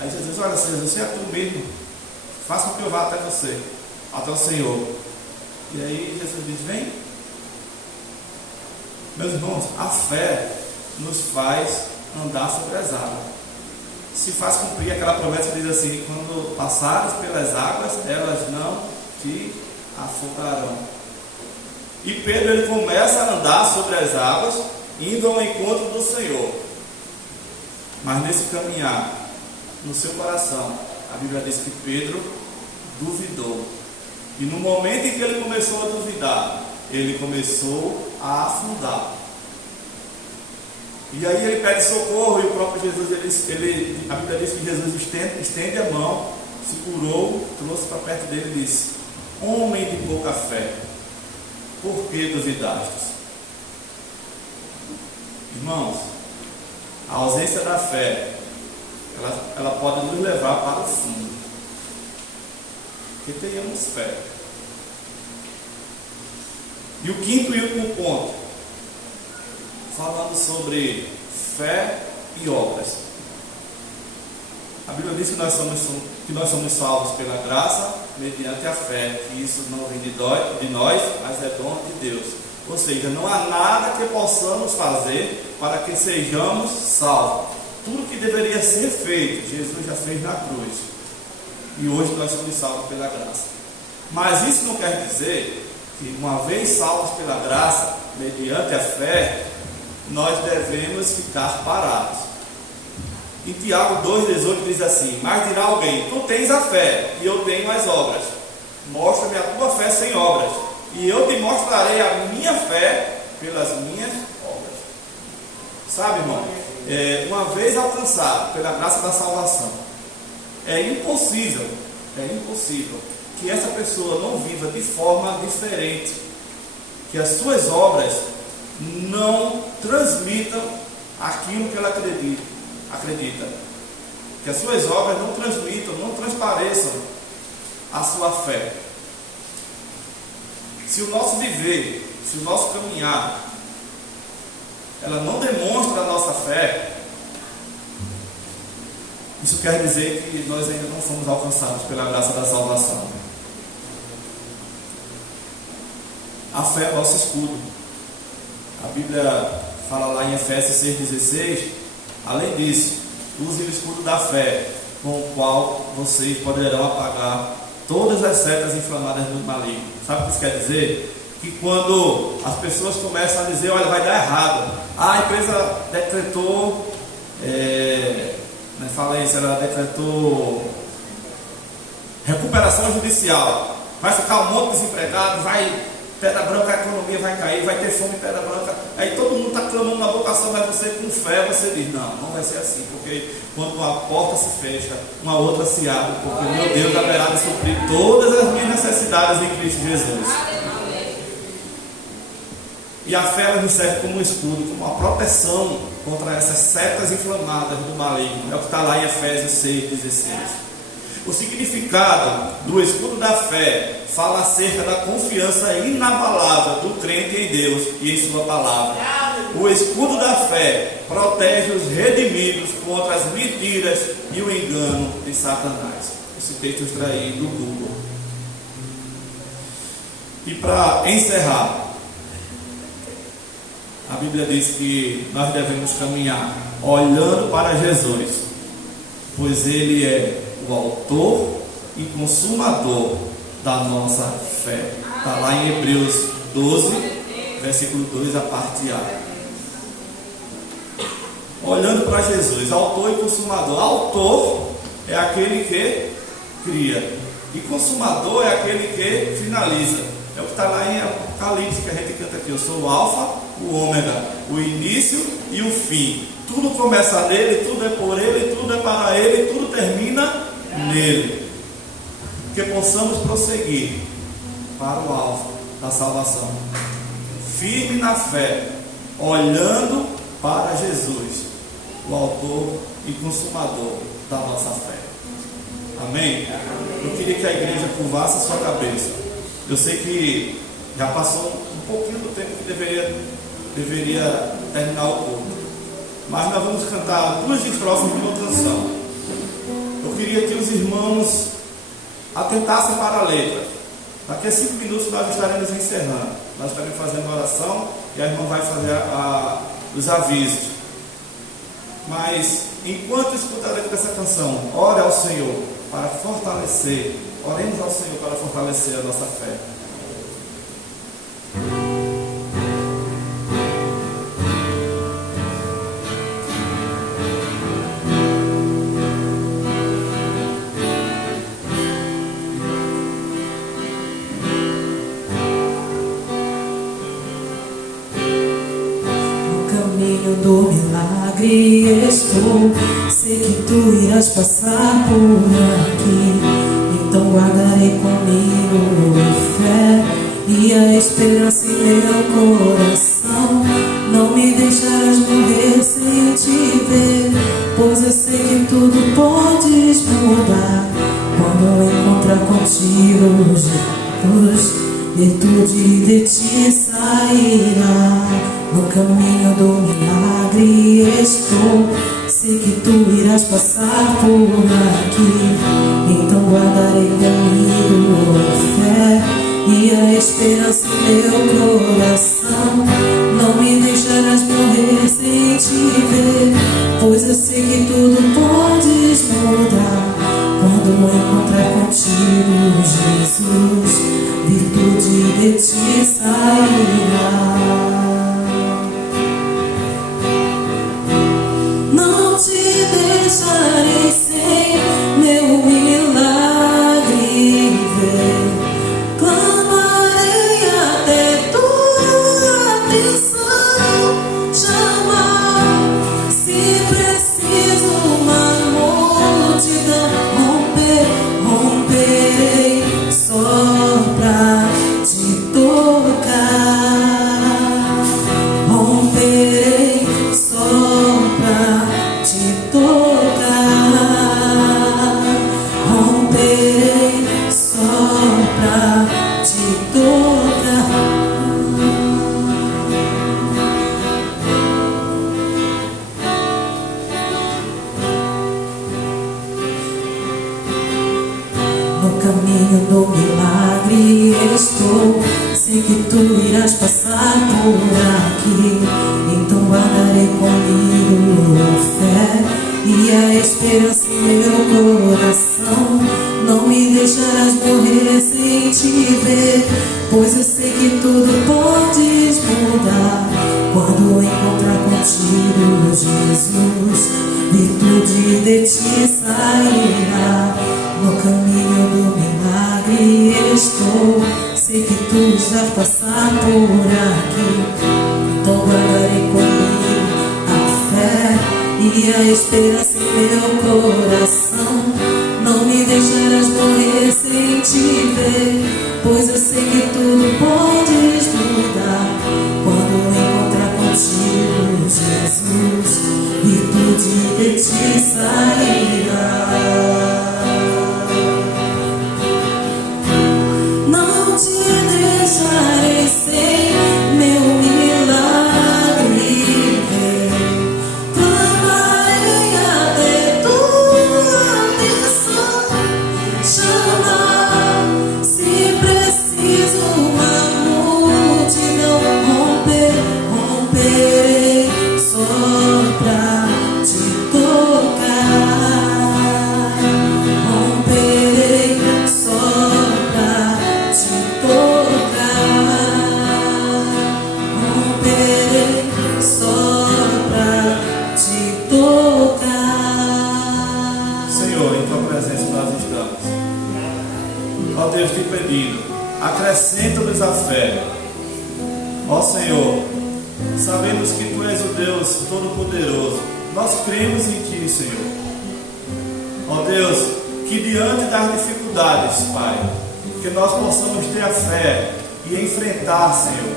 Aí Jesus: olha, se é tu mesmo, faça com que eu vá até você, até o Senhor. E aí Jesus diz: vem. Meus irmãos, a fé nos faz andar sobre as águas. Se faz cumprir aquela promessa que diz assim: quando passares pelas águas, elas não te afogarão. E Pedro, ele começa a andar sobre as águas, indo ao encontro do Senhor. Mas nesse caminhar, no seu coração, a Bíblia diz que Pedro duvidou. E no momento em que ele começou a duvidar, ele começou a afundar. E aí ele pede socorro, e o próprio Jesus, a Bíblia diz que Jesus estende a mão, segurou, trouxe para perto dele e disse: homem de pouca fé, por que duvidastes? Irmãos, a ausência da fé, ela pode nos levar para o fundo. Que tenhamos fé. E o quinto e último ponto, falando sobre fé e obras. A Bíblia diz que nós somos salvos pela graça, mediante a fé, que isso não vem de nós, mas é dom de Deus. Ou seja, não há nada que possamos fazer para que sejamos salvos. Tudo que deveria ser feito, Jesus já fez na cruz. E hoje nós somos salvos pela graça. Mas isso não quer dizer que, uma vez salvos pela graça, mediante a fé, nós devemos ficar parados. Em Tiago 2,18 diz assim: mas dirá alguém: tu tens a fé e eu tenho as obras. Mostra-me a tua fé sem obras, e eu te mostrarei a minha fé pelas minhas obras. Sabe, irmão, uma vez alcançado pela graça da salvação, é impossível que essa pessoa não viva de forma diferente, que as suas obras não transmitam aquilo que ela acredita, que as suas obras não transmitam, não transpareçam a sua fé. Se o nosso viver, se o nosso caminhar, ela não demonstra a nossa fé, isso quer dizer que nós ainda não fomos alcançados pela graça da salvação. A fé é o nosso escudo. A Bíblia fala lá em Efésios 6,16: além disso, use o escudo da fé, com o qual vocês poderão apagar todas as setas inflamadas do maligno. Sabe o que isso quer dizer? Que quando as pessoas começam a dizer: olha, vai dar errado, a empresa decretou ela decretou recuperação judicial, vai ficar um monte de desempregado, vai pedra branca, a economia vai cair, vai ter fome, pedra branca. Aí todo mundo está clamando na vocação, mas você, com fé, você diz: não vai ser assim, porque quando uma porta se fecha, uma outra se abre, porque meu Deus haverá de suprir todas as minhas necessidades em Cristo Jesus. E a fé nos serve como um escudo, como uma proteção contra essas setas inflamadas do maligno. É o que está lá em Efésios 6,16. O significado do escudo da fé fala acerca da confiança inabalável do crente em Deus e em sua palavra. O escudo da fé protege os redimidos contra as mentiras e o engano de Satanás. Esse texto extraído do Google. E para encerrar, a Bíblia diz que nós devemos caminhar olhando para Jesus, pois Ele é o autor e consumador da nossa fé. Está lá em Hebreus 12, versículo 2, a parte A. Olhando para Jesus, autor e consumador. Autor é aquele que cria, e consumador é aquele que finaliza. É o que está lá em Apocalipse, que a gente canta aqui: eu sou o alfa, o ômega, o início e o fim. Tudo começa nele, tudo é por ele, tudo é para ele, tudo termina nele. Que possamos prosseguir para o alvo da salvação, firme na fé, olhando para Jesus, o autor e consumador da nossa fé. Amém? Eu queria que a igreja curvasse a sua cabeça. Eu sei que Já passou um pouquinho do tempo que deveria terminar o culto. Mas nós vamos cantar 2 estrofes de uma canção. Eu queria que os irmãos atentassem para a letra. Daqui a 5 minutos nós estaremos encerrando. Nós estaremos fazendo uma oração e a irmã vai fazer os avisos. Mas enquanto escutar a letra dessa canção, ore ao Senhor para fortalecer. Oremos ao Senhor para fortalecer a nossa fé. Do milagre estou, sei que tu irás passar por aqui, então guardarei comigo a fé e a esperança em meu coração. Não me deixarás morrer sem te ver, pois eu sei que tudo podes mudar. Quando eu encontrar contigo, Jesus, virtude de ti sairá. No caminho do milagre estou, sei que tu irás passar por aqui, então guardarei comigo a fé e a esperança em meu coração. Não me deixarás morrer sem te ver, pois eu sei que tudo podes mudar. Quando eu encontrar contigo, Jesus, virtude de ti sairá. Não te deixarei sem meu milagre ver. Clamarei até tua atenção chamar. Se preciso uma multidão romperei só pra te tocar. Romperei só pra te tocar. Romperei só pra te tocar. No caminho do milagre estou, sei que tu irás passar por aqui, então guardarei comigo a fé e a esperança em meu coração. Não me deixarás morrer sem te ver, pois eu sei que tudo podes mudar. Quando encontrar contigo, Jesus, virtude de ti sairá. No caminho do milagre estou, sei que tu já passar por aqui, então guardarei comigo a fé e a esperança em meu coração. Não me deixarás morrer sem te ver, pois eu sei que tudo podes mudar. Quando encontrar contigo, Jesus, virtude de ti sairá. Não te deixarei sem meu milagre ver. Clamarei até tua atenção chamar. Se preciso uma multidão romperei só pra te tocar. Romperei só pra te tocar. Romperei só pra te tocar. Senhor, em tua presença nós estamos. Ó Deus, te pedindo, acrescenta-nos a fé. Ó Senhor, sabemos que tu és o Deus Todo-Poderoso. Nós cremos em ti, Senhor. Ó Deus, que diante das dificuldades, Pai, que nós possamos ter a fé e enfrentar, Senhor,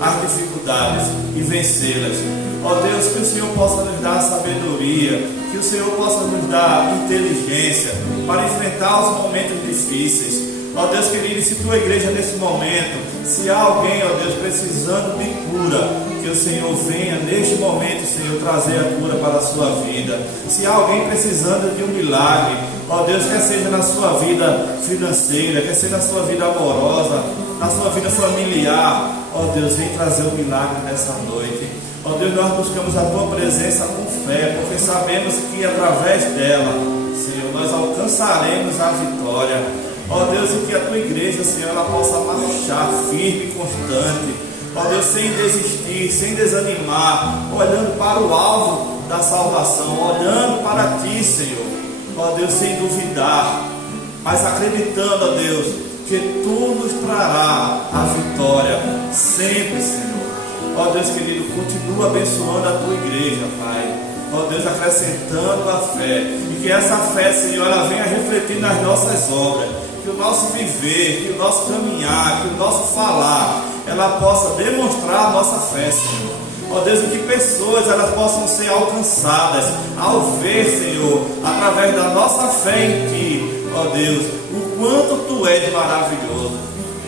as dificuldades e vencê-las. Ó Deus, que o Senhor possa nos dar sabedoria, que o Senhor possa nos dar inteligência para enfrentar os momentos difíceis. Ó Deus querido, se tua igreja nesse momento, se há alguém, ó Deus, precisando de cura, que o Senhor venha neste momento, Senhor, trazer a cura para a sua vida. Se há alguém precisando de um milagre, ó Deus, quer seja na sua vida financeira, quer seja na sua vida amorosa, na sua vida familiar, ó Deus, vem trazer o milagre nessa noite. Ó Deus, nós buscamos a tua presença com fé, porque sabemos que através dela, Senhor, nós alcançaremos a vitória. Ó Deus, e que a tua igreja, Senhor, ela possa marchar firme e constante. Ó Deus, sem desistir, sem desanimar, olhando para o alvo da salvação, olhando para ti, Senhor. Ó Deus, sem duvidar, mas acreditando, ó Deus, que tu nos trará a vitória sempre, Senhor. Ó Deus querido, continua abençoando a tua igreja, Pai. Ó Deus, acrescentando a fé, e que essa fé, Senhor, ela venha refletir nas nossas obras, que o nosso viver, que o nosso caminhar, que o nosso falar, ela possa demonstrar a nossa fé, Senhor. Ó Deus, e que pessoas elas possam ser alcançadas ao ver, Senhor, através da nossa fé em ti, ó Deus, o quanto tu és maravilhoso.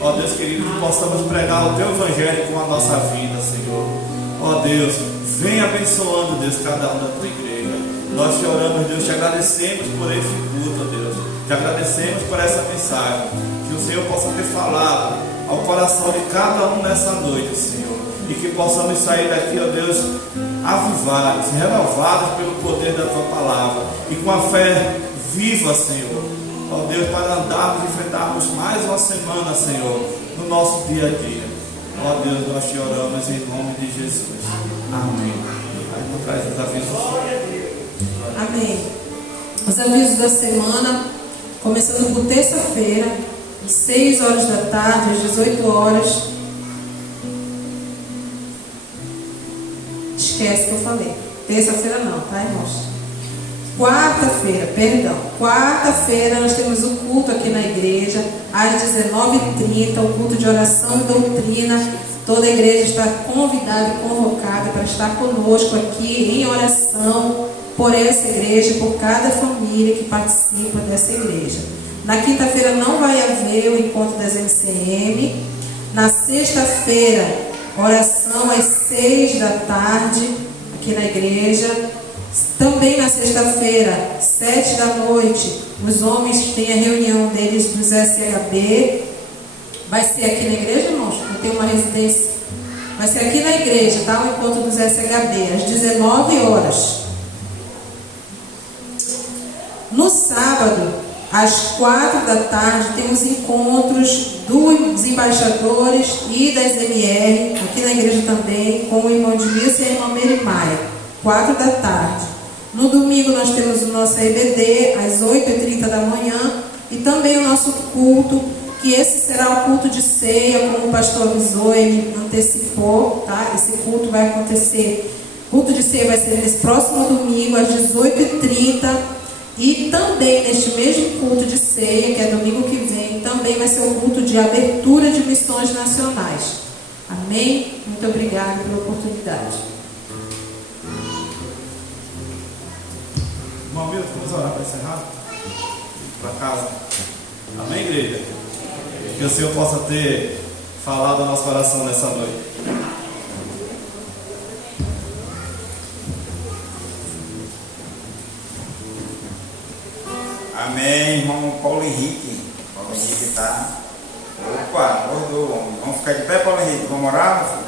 Ó Deus querido, que possamos pregar o teu evangelho com a nossa vida, Senhor. Ó Deus, vem abençoando, Deus, cada um da tua igreja. Nós te oramos, Deus, te agradecemos por esse culto, ó Deus. Te agradecemos por essa mensagem, que o Senhor possa ter falado ao coração de cada um nessa noite, Senhor, e que possamos sair daqui, ó Deus, avivados, renovados pelo poder da tua palavra, e com a fé viva, Senhor, ó Deus, para andarmos e enfrentarmos mais uma semana, Senhor, no nosso dia a dia. Ó Deus, nós te oramos em nome de Jesus. Amém. Aí por trás dos avisos. Amém. Os avisos da semana, começando por terça-feira, às 6 horas da tarde, às 18 horas. Esquece que eu falei. Terça-feira não, tá, irmãos? Quarta-feira nós temos o culto aqui na igreja, às 19h30, o culto de oração e doutrina. Toda a igreja está convidada e convocada para estar conosco aqui em oração por essa igreja, por cada família que participa dessa igreja. Na quinta-feira não vai haver o encontro das MCM. Na sexta-feira, oração às 6 da tarde, aqui na igreja. Também na sexta-feira, 7 da noite, os homens têm a reunião deles dos SHB. Vai ser aqui na igreja, irmãos? Não tem uma residência? Vai ser aqui na igreja, tá? O encontro dos SHB, às 19 horas. No sábado, às 4 da tarde, temos encontros dos embaixadores e das MR, aqui na igreja também, com o irmão Edmilson e a irmã Merimaia, 4 da tarde. No domingo nós temos o nosso EBD, às 8h30 da manhã, e também o nosso culto, que esse será o culto de ceia, como o pastor avisou, ele antecipou, tá? Esse culto vai acontecer, o culto de ceia vai ser nesse próximo domingo, às 18h30, e também neste mesmo culto de ceia, que é domingo que vem, também vai ser o culto de abertura de missões nacionais. Amém? Muito obrigada pela oportunidade. Irmão Milton, vamos orar para encerrar? Para casa. Amém, igreja? Que o Senhor possa ter falado ao nosso coração nessa noite. Amém, irmão Paulo Henrique. Paulo Henrique está. Opa, acordou, homem. Vamos ficar de pé, Paulo Henrique? Vamos orar?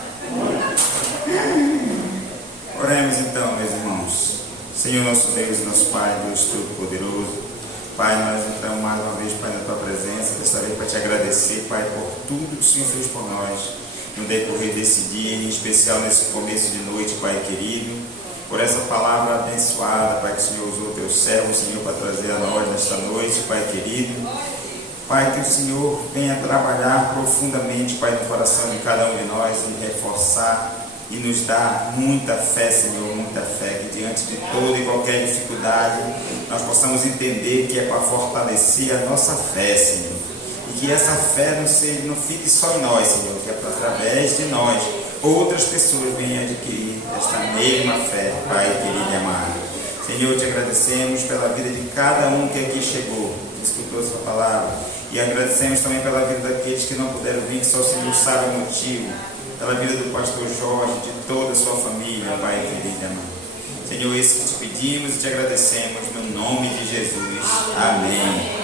Oremos então, meus irmãos. Senhor nosso Deus e nosso Pai, Deus Todo-Poderoso. Pai, nós então mais uma vez, Pai, na tua presença, desta vez para te agradecer, Pai, por tudo que o Senhor fez por nós no decorrer desse dia, em especial nesse começo de noite, Pai querido, por essa palavra abençoada, Pai, que o Senhor usou teu servo, Senhor, para trazer a nós nesta noite, Pai querido. Pai, que o Senhor venha trabalhar profundamente, Pai, no coração de cada um de nós e reforçar e nos dar muita fé, Senhor, muita fé, que diante de toda e qualquer dificuldade nós possamos entender que é para fortalecer a nossa fé, Senhor, e que essa fé não fique só em nós, Senhor, que é para através de nós outras pessoas venham adquirir esta mesma fé, Pai querido e amado. Senhor, te agradecemos pela vida de cada um que aqui chegou, que escutou sua palavra, E agradecemos também pela vida daqueles que não puderam vir, que só o Senhor sabe o motivo. Pela vida do pastor Jorge, de toda a sua família, Pai querido, amado. Senhor, isso que te pedimos e te agradecemos no nome de Jesus. Amém.